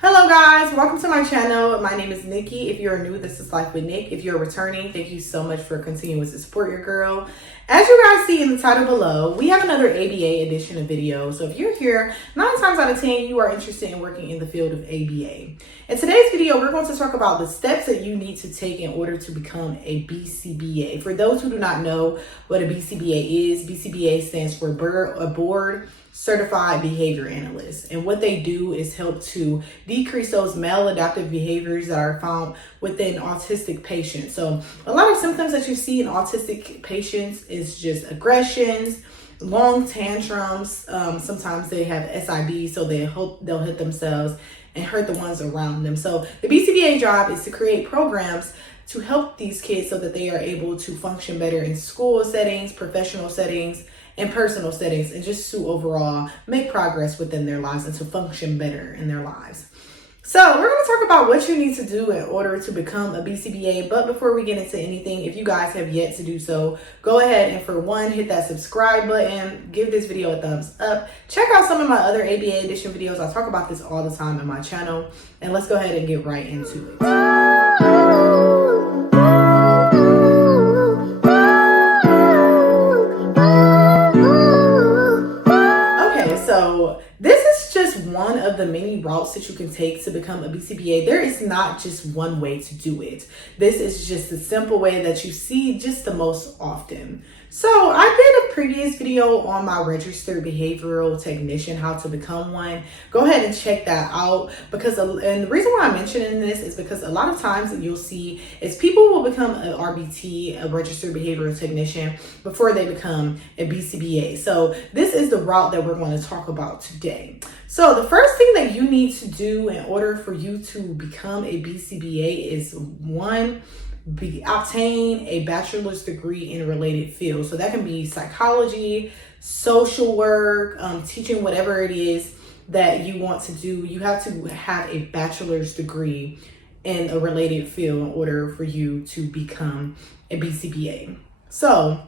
Hello guys, welcome to my channel. My name is Nikki. If you're new, this is LifeWnikk. If you're returning, thank you so much for continuing to support your girl. As you guys see in the title below, we have another ABA edition of video. So if you're here, 9 times out of 10, you are interested in working in the field of ABA. In today's video, we're going to talk about the steps that you need to take in order to become a Bcba. For those who do not know what a Bcba is, Bcba stands for Board Certified Behavior Analyst. And what they do is help to decrease those maladaptive behaviors that are found within autistic patients. So a lot of symptoms that you see in autistic patients is just aggressions, long tantrums. Sometimes they have SIB, so they'll hit themselves and hurt the ones around them. So the Bcba job is to create programs to help these kids so that they are able to function better in school settings, professional settings, and personal settings, and just to overall make progress within their lives and to function better in their lives. So we're going to talk about what you need to do in order to become a Bcba. But before we get into anything, if you guys have yet to do so, go ahead and for one, hit that subscribe button, give this video a thumbs up. Check out some of my other ABA edition videos. I talk about this all the time in my channel. And let's go ahead and get right into it. So this is just one of the many routes that you can take to become a Bcba. There is not just one way to do it. This is just the simple way that you see just the most often. So I did a previous video on my registered behavioral technician, how to become one. Go ahead and check that out, and the reason why I'm mentioning this is because a lot of times that you'll see is people will become an RBT, a registered behavioral technician, before they become a Bcba. So this is the route that we're going to talk about today. So the first thing that you need to do in order for you to become a Bcba is one, obtain a bachelor's degree in a related field. So that can be psychology, social work, teaching, whatever it is that you want to do. You have to have a bachelor's degree in a related field in order for you to become a Bcba. So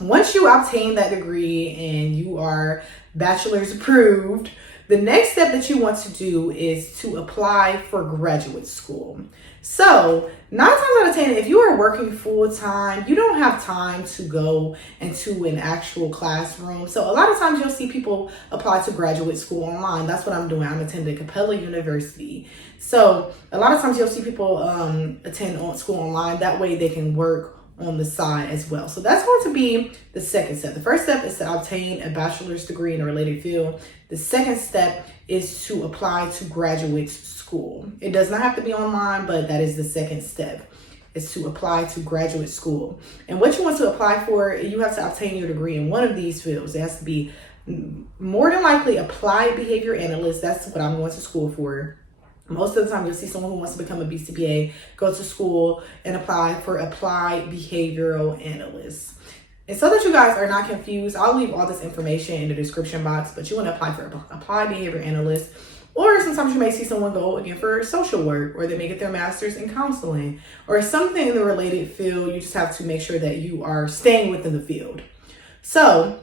once you obtain that degree and you are bachelor's approved, the next step that you want to do is to apply for graduate school. So 9 times out of 10, if you are working full time, you don't have time to go into an actual classroom. So a lot of times you'll see people apply to graduate school online. That's what I'm doing. I'm attending Capella University. So a lot of times you'll see people attend school online. That way they can work on the side as well. So that's going to be the second step. The first step is to obtain a bachelor's degree in a related field. The second step is to apply to graduate school. It does not have to be online, but that is the second step, is to apply to graduate school. And what you want to apply for, you have to obtain your degree in one of these fields. It has to be more than likely applied behavior analyst. That's what I'm going to school for. Most of the time, you'll see someone who wants to become a Bcba go to school and apply for applied behavioral analyst. And so that you guys are not confused, I'll leave all this information in the description box, but you want to apply for applied behavior analyst. Or sometimes you may see someone go again for social work, or they may get their master's in counseling, or something in the related field. You just have to make sure that you are staying within the field. So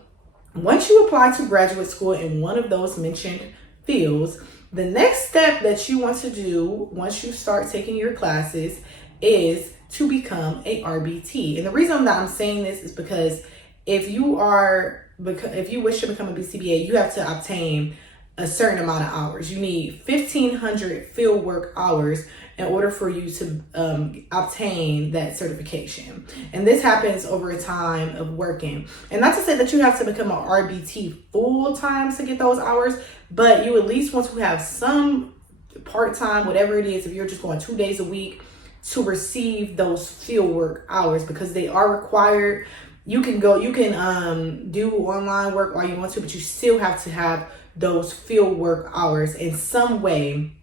once you apply to graduate school in one of those mentioned fields, the next step that you want to do once you start taking your classes is to become a RBT. And the reason that I'm saying this is because if you wish to become a Bcba, you have to obtain a certain amount of hours. You need 1,500 field work hours in order for you to obtain that certification. And this happens over a time of working. And not to say that you have to become an RBT full time to get those hours, but you at least want to have some part-time, whatever it is, if you're just going 2 days a week, to receive those field work hours, because they are required. You can do online work all you want to, but you still have to have those field work hours in some way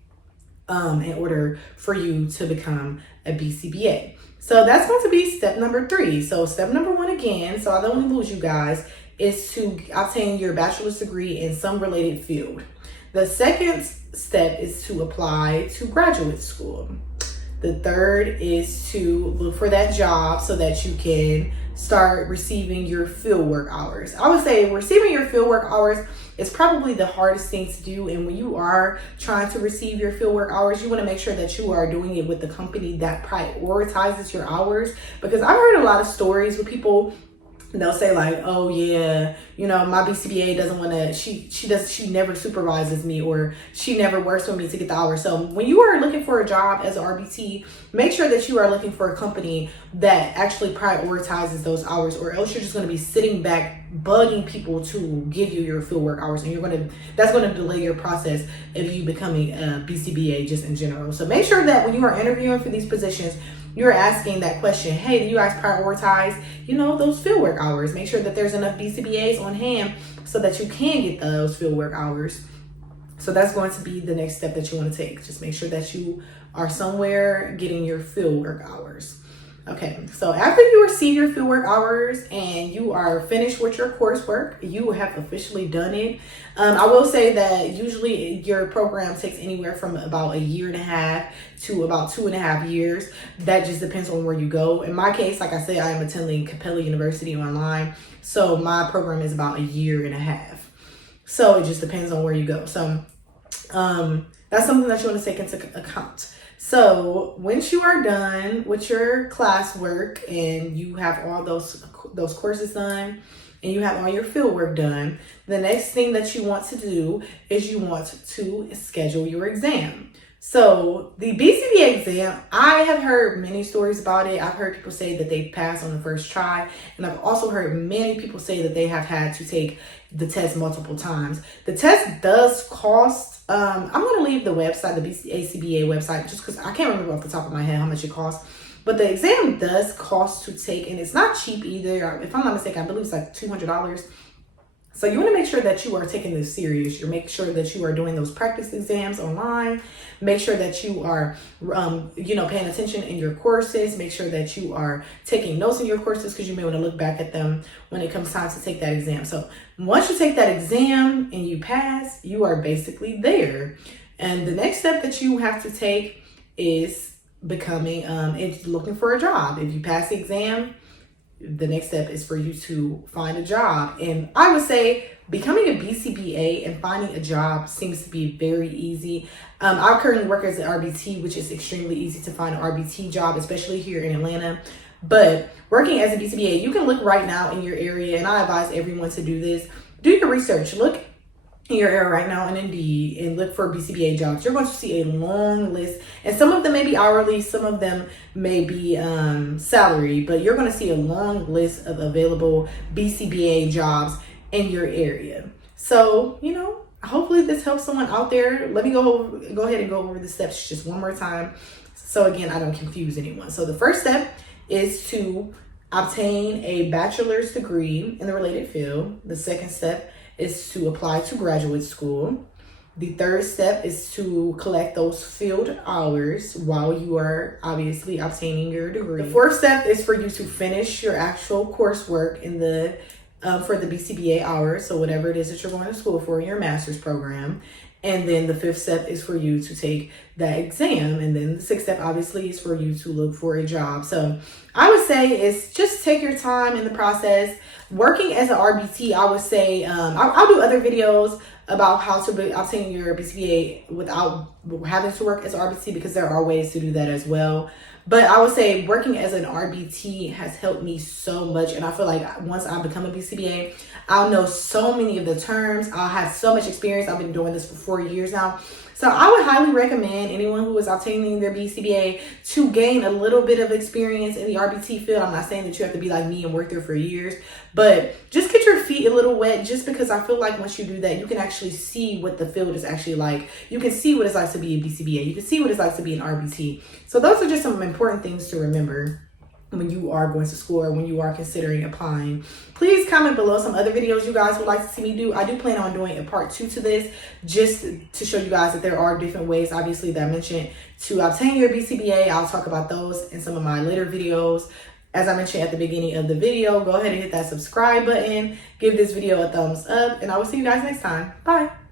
in order for you to become a Bcba. So that's going to be step number 3. So step number 1 again, so I don't want to lose you guys, is to obtain your bachelor's degree in some related field. The second step is to apply to graduate school. The third is to look for that job so that you can start receiving your fieldwork hours. I would say receiving your fieldwork hours is probably the hardest thing to do. And when you are trying to receive your fieldwork hours, you want to make sure that you are doing it with the company that prioritizes your hours. Because I've heard a lot of stories with people, they'll say like, oh yeah, you know, my BCBA doesn't want to, she never supervises me, or she never works with me to get the hours. So when you are looking for a job as an RBT, make sure that you are looking for a company that actually prioritizes those hours, or else you're just going to be sitting back bugging people to give you your fieldwork hours, and that's going to delay your process of you becoming a BCBA just in general. So make sure that when you are interviewing for these positions, you're asking that question, hey, do you guys prioritize, you know, those fieldwork hours? Make sure that there's enough BCBAs on hand so that you can get those fieldwork hours. So that's going to be the next step that you want to take. Just make sure that you are somewhere getting your fieldwork hours. Okay, so after you receive your fieldwork hours and you are finished with your coursework, you have officially done it. I will say that usually your program takes anywhere from about 1.5 years to about 2.5 years. That just depends on where you go. In my case, like I said, I am attending Capella University online. So my program is about 1.5 years. So it just depends on where you go. So that's something that you want to take into account. So once you are done with your classwork and you have all those courses done and you have all your fieldwork done, the next thing that you want to do is you want to schedule your exam. So the BCBA exam, I have heard many stories about it. I've heard people say that they passed on the first try, and I've also heard many people say that they have had to take the test multiple times. The test does cost, I'm going to leave the website, the BCBA website, just because I can't remember off the top of my head how much it costs. But the exam does cost to take, and it's not cheap either. If I'm not mistaken, I believe it's like $200. So you want to make sure that you are taking this serious. You make sure that you are doing those practice exams online. Make sure that you are, paying attention in your courses. Make sure that you are taking notes in your courses, because you may want to look back at them when it comes time to take that exam. So once you take that exam and you pass, you are basically there. And the next step that you have to take is looking for a job. If you pass the exam, the next step is for you to find a job. And I would say becoming a BCBA and finding a job seems to be very easy. I currently work as an RBT, which is extremely easy to find an RBT job, especially here in Atlanta. But working as a BCBA, you can look right now in your area, and I advise everyone to do this. Do your research. Look in your area right now on Indeed and look for BCBA jobs. You're going to see a long list, and some of them may be hourly, some of them may be salary, but you're going to see a long list of available BCBA jobs in your area. So, hopefully this helps someone out there. Let me go ahead and go over the steps just one more time, so again, I don't confuse anyone. So the first step is to obtain a bachelor's degree in the related field. The second step is to apply to graduate school. The third step is to collect those field hours while you are obviously obtaining your degree. The fourth step is for you to finish your actual coursework for the BCBA hours, so whatever it is that you're going to school for in your master's program. And then the fifth step is for you to take that exam. And then the sixth step obviously is for you to look for a job. So I would say is just take your time in the process. Working as an RBT, I would say, I'll do other videos about how to obtain your BCBA without having to work as an RBT, because there are ways to do that as well. But I would say working as an RBT has helped me so much. And I feel like once I become a BCBA, I'll know so many of the terms. I'll have so much experience. I've been doing this for 4 years now. So I would highly recommend anyone who is obtaining their BCBA to gain a little bit of experience in the RBT field. I'm not saying that you have to be like me and work there for years, but just get your feet a little wet, just because I feel like once you do that, you can actually see what the field is actually like. You can see what it's like to be a BCBA. You can see what it's like to be an RBT. So those are just some important things to remember when you are going to school or when you are considering applying. Please comment below some other videos you guys would like to see me do. I do plan on doing a part 2 to this, just to show you guys that there are different ways, obviously, that I mentioned, to obtain your BCBA. I'll talk about those in some of my later videos. As I mentioned at the beginning of the video, go ahead and hit that subscribe button, give this video a thumbs up, and I will see you guys next time. Bye.